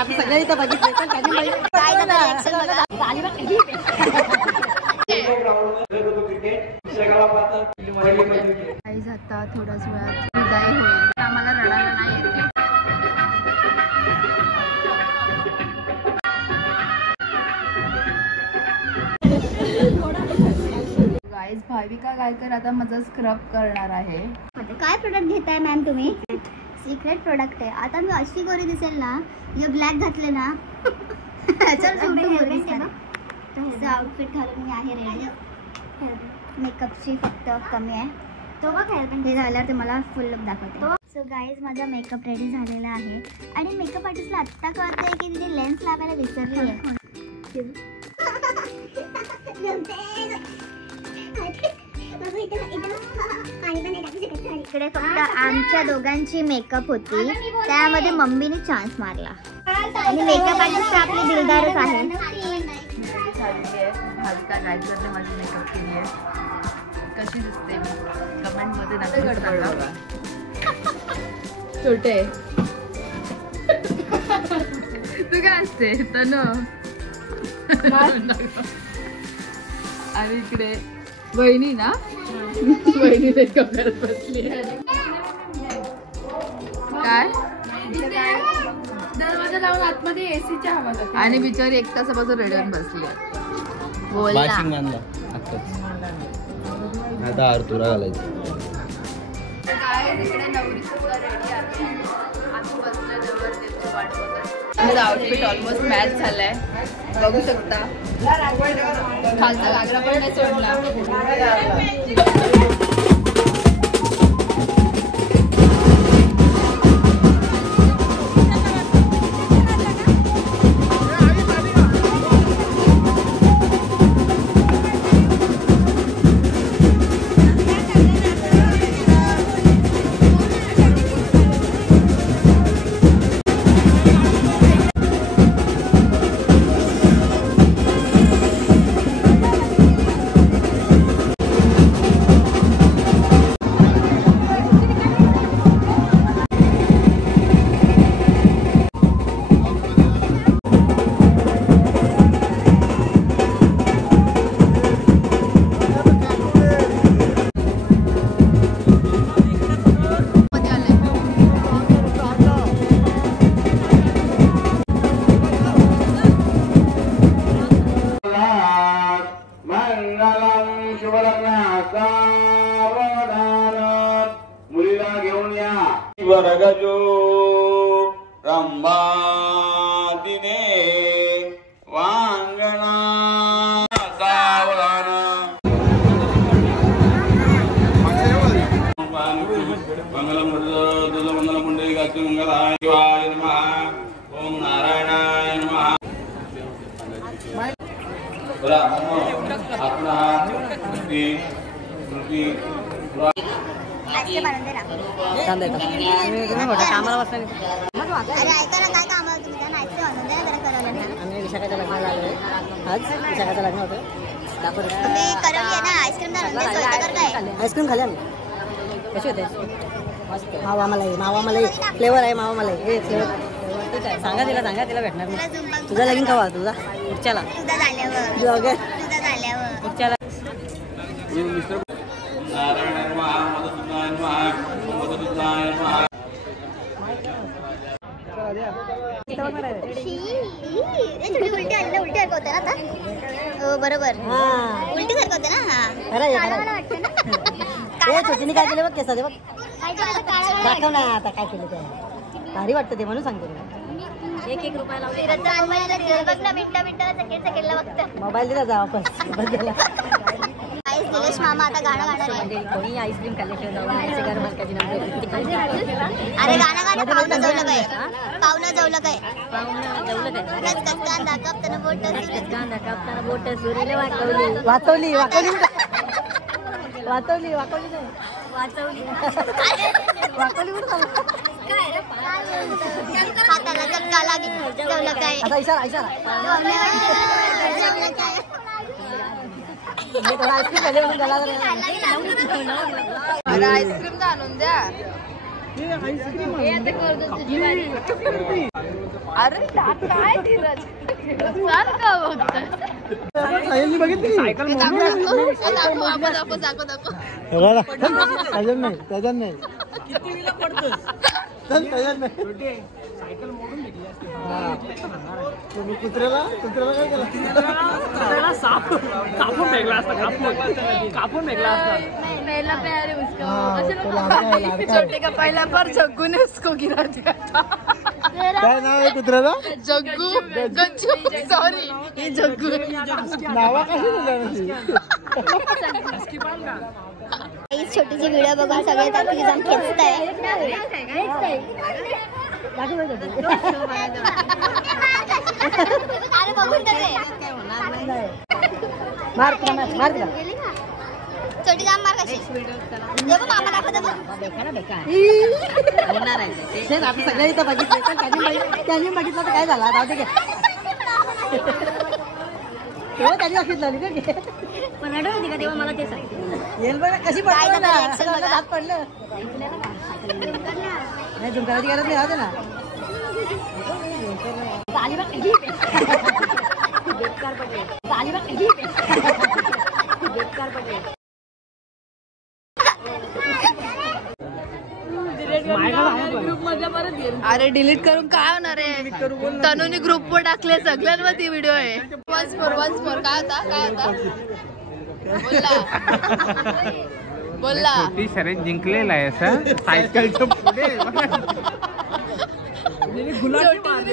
सगळ्यांनी तर बघितलं आता थोड्याच वेळात विदाई होईल. आम्हाला रडायला नाही येते. गाईज भाविका गायकर आता माझा स्क्रब करणार आहे. काय प्रोडक्ट घेताय मॅम तुम्ही? सिक्रेट प्रोडक्ट आहे. आता मी अशी गोरी दिसेल ना, जे ब्लॅक घातले ना आउटफिट घालून मी आहे रेडी. मेकअपची फक्त कमी आहे. तो बघ हे झाल्यावर ते मला फुल लुक दाखवते. सो गाईज माझा मेकअप रेडी झालेला आहे आणि मेकअप आर्टिस्टला आत्ता कळतंय की तिने लेन्स लावायला विसरली आहे. इकडे फक्त आमच्या दोघांची मेकअप होती, त्यामध्ये मम्मीने चान्स मारला आणि मेकअप आर्टिस्ट आपली दिलदारच आहे. भाविका गायकरने माझी मेकअप केली आहे. कशी दिसते मी कमेंट मध्ये नक्की सांगा. छोटे तू काय असते तनु. आणि इकडे वहिनी ना, वहिनी मेकअप करत बसली आहे. काय दरवाजा लावून आतमध्ये एसीच्या हवा जाते आणि बिचारी 1 तासापासून रेडिओन बसली आहे. बोल ना. आता आरतुरा घालायचं. काय तिकडे नवरी सुद्धा रेडी आहे. आम्ही बसल्यावर त्याची वाट बघत. माझा आउटफिट ऑलमोस्ट मॅच झालाय, बघू शकता. खालचा घागरा पण नाही सोडला. मुलीला घेऊन या. वरगजो रंबा दिने वांगणा सावधान. मंगलम तुझं मंगलम पुंडलिक असते मंगलाय शिवाय नमः. ओम नारायणाय नमः. बरा आपला कृती अरे ऐका ना, काय काम होतं तुम्ही? त्यांना आईस्क्रीम आणून द्या जरा करवलं ना. आम्ही विशाखाच्या लग्नाला आलोय. आज विशाखाचं लग्न होतं. तुम्ही करवली आहे ना, आईस्क्रीम आणून द्या. स्वतः करताय आईस्क्रीम खाल्ली आम्ही. कशी होते? मावा मलाई, मावा मलाई फ्लेवर आहे. मावा मलाई हे फ्लेवर ठीक आहे. सांगा तिला भेटणार नाही. तुझा लगीन कवा? तुझा पुढच्याला तुझा झाल्यावर पुढच्याला. नारायणाय नमः. मधुसूदनाय नमः. मधुसूदनाय नमः. उलटी आली ना, उलटी सारखं होतं ना आता. हो बरोबर, उलटी सारखं होतं ना. छोटीने काय केलं बघ केस बघ. दाखव ना आता काय केलं ते. भारी वाटतं ते म्हणून सांगते. 1 रुपया लावले. मोबाईल दिला जा वापस. निलेश मामा आता गाणं गाणार आहे. कोणी आईस्क्रीम खाल्ल्याशिवाय जाऊ नये. घर मालकाची नाव. अरे गाणं गाणं पाहुणं जेवलं काय? पाहुणं जेवलं काय? कांदा कापताना बोट सुरीले वाचवली हाताला चटका लागेल. जेवलं काय? इशारा थोडा आईस्क्रीम खाल्ले म्हणून गला. अरे आईस्क्रीम तर आणून द्या. अरे काय धीरज सारखं बघतोय. बघितली सायकल त्याच्यात नाही त्याच्यात नाही सायकल मोडून घेतली तुम्ही कुत्र्याला कुत्र्याला काय केलं कुत्र्याला कापून फेकला असता कापून फेकला असता पहला प्यार है उसका छोटे का पहला पर जग्गू ने उसको गिरा दिया था. काय नाव आहे कुत्र्याला जग्गू गज्जू सॉरी हे जग्गू नावा कशी छोटीशी व्हिडिओ बघून सगळे त्यात जाऊन खेचताय. अरे बघून छोटी जाम मार कशी मामा दाखवतो आपण सगळ्या इथं बघितलं पण त्यांनी बघितलं तर काय झालं जाऊ दे त्यांनी बघितलं पण रडत होती का तेव्हा मला ते सांगितलं येईल बघा कशी पडलं हात पडलं नाही झुमकाराची गरज नाही राहते ना बेकार पडले बेकार पडले अरे डिलीट करून काय होणार आहे. तनुनी ग्रुपवर टाकले सगळ्यांवर ती व्हिडिओ आहे. वन्स फोर काय होता बोलला ती शर्यत जिंकलेला आहे असं सायकलच्या पुढे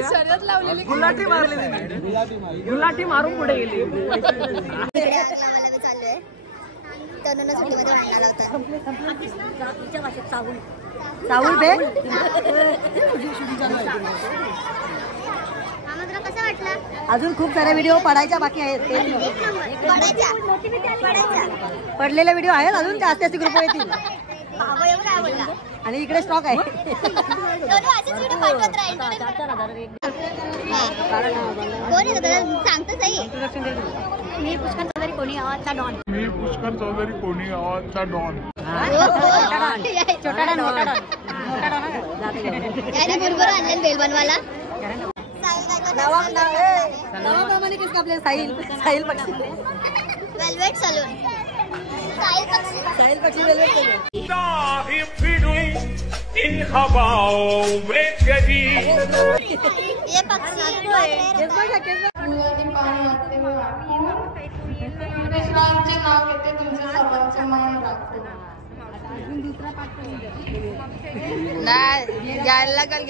शर्यत लावलेली गुलाटी मारून पुढे गेली. तनुला सुट्टीमध्ये भांडणाला होता. साऊल बे कसं वाटलं? अजून खूप सारे व्हिडिओ पडायच्या बाकी आहेत. पडलेले व्हिडिओ आहेत अजून जास्त जास्त ग्रुप येतील आणि इकडे स्टॉक आहे. सांगतो सही. मी पुष्कर चौधरी कोणी गावातला डॉन. छोटा डॉन मोठा डॉन बरोबर आणलं बेल बनवायला. साहिल पक्षी वेलवेट सलून साहिल पक्षी वेलवेट ये पक्षी विश्रामचे नाव घेते तुमचे सर्वांचे मान राखते. नाही घ्यायला लागल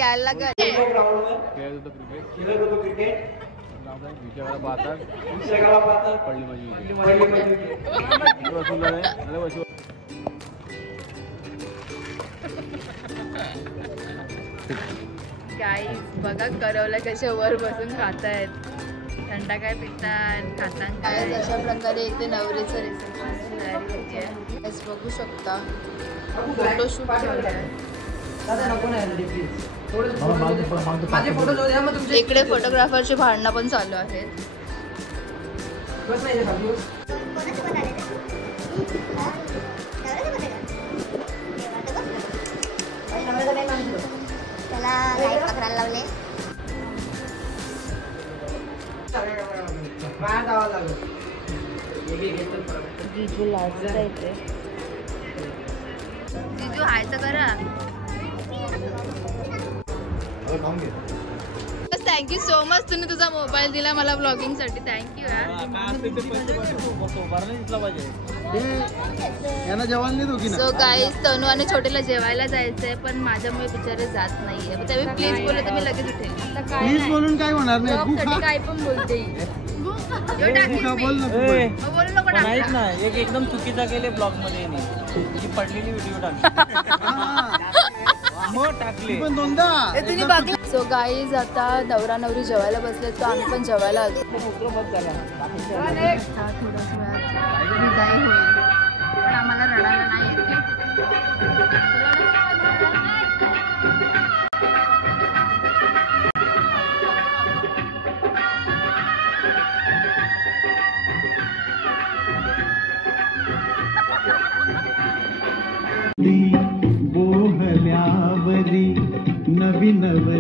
गाईस बघा करवलं कसे वर बसून खातायत. थंडा काय पितात खातान काय. अशा प्रकारे इथे नवरीचं रिसेप्शनची तयारी होती आहे. बघू शकता फोटोशूट चालू आहे. इकडे फोटोग्राफरची भांडणं पण चालू आहेत. त्याला लाईट पकडायला लावले. जीजू हायचं करा. थँक्यू सो मच तुम्ही तुझा मोबाईल दिला मला ब्लॉगिंग साठी. थँक्यू यार. सो गाईज तनू आणि छोटेला जेवायला जायचंय पण माझ्यामुळे बिचारे जात नाहीये. त्यावेळी प्लीज बोलले तर मी लगेच उठेल. प्लीज बोलून काय होणार नाही. काय पण बोलते एकदम चुकीचा गेले ब्लॉग मध्ये पडलेली व्हिडिओ टाकली पण दोनदा. सो गाईज आता नवरा नवरी जेवायला बसले तर आम्ही पण जेवायला आलो. थोड्याच वेळात विदाई होईल पण आम्हाला रडायला नाही येते. नवीन नवीन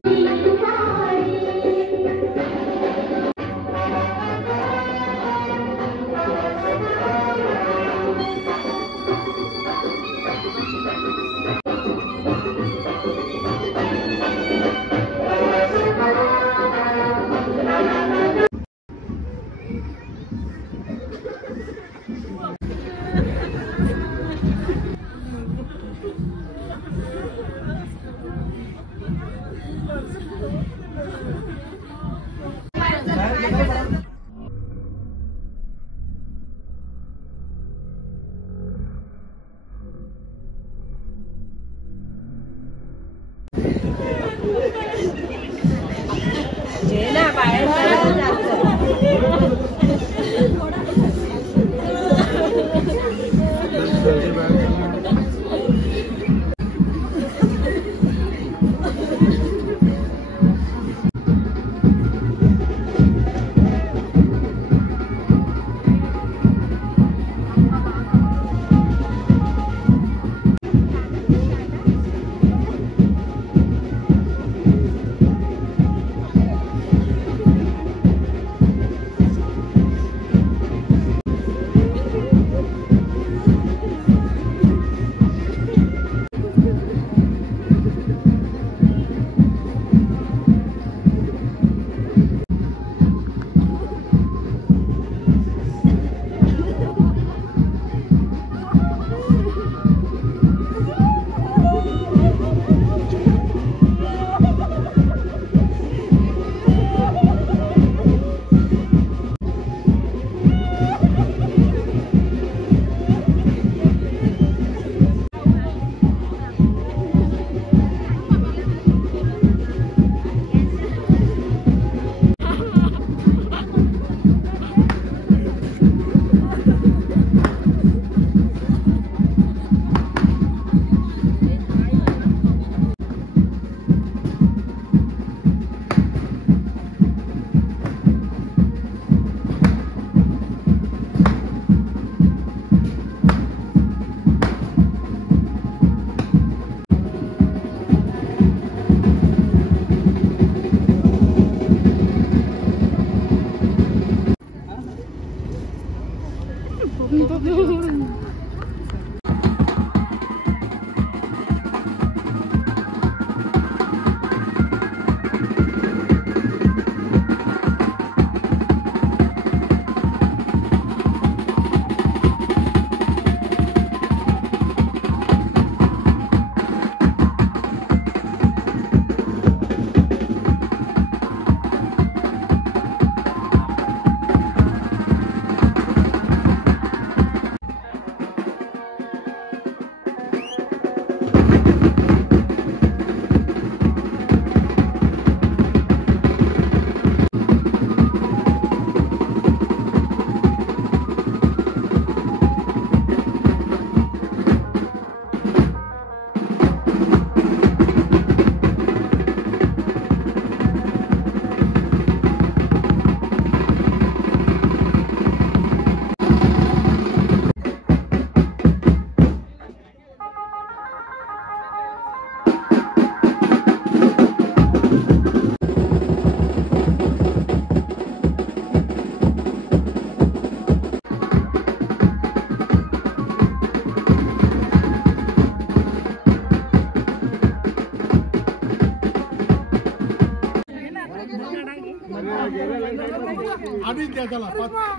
आधीच द्या चला,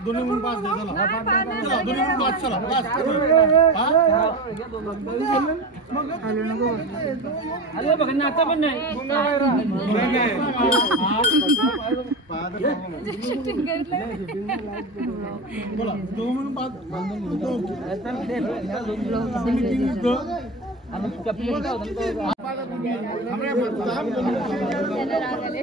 दोन्ही म्हणून 5 द्या चला, चला दोन्ही म्हणून 5 चला बस. अरे बघ ना आता पण नाही बोला 2 म्हणून 5 त्याला राग आले.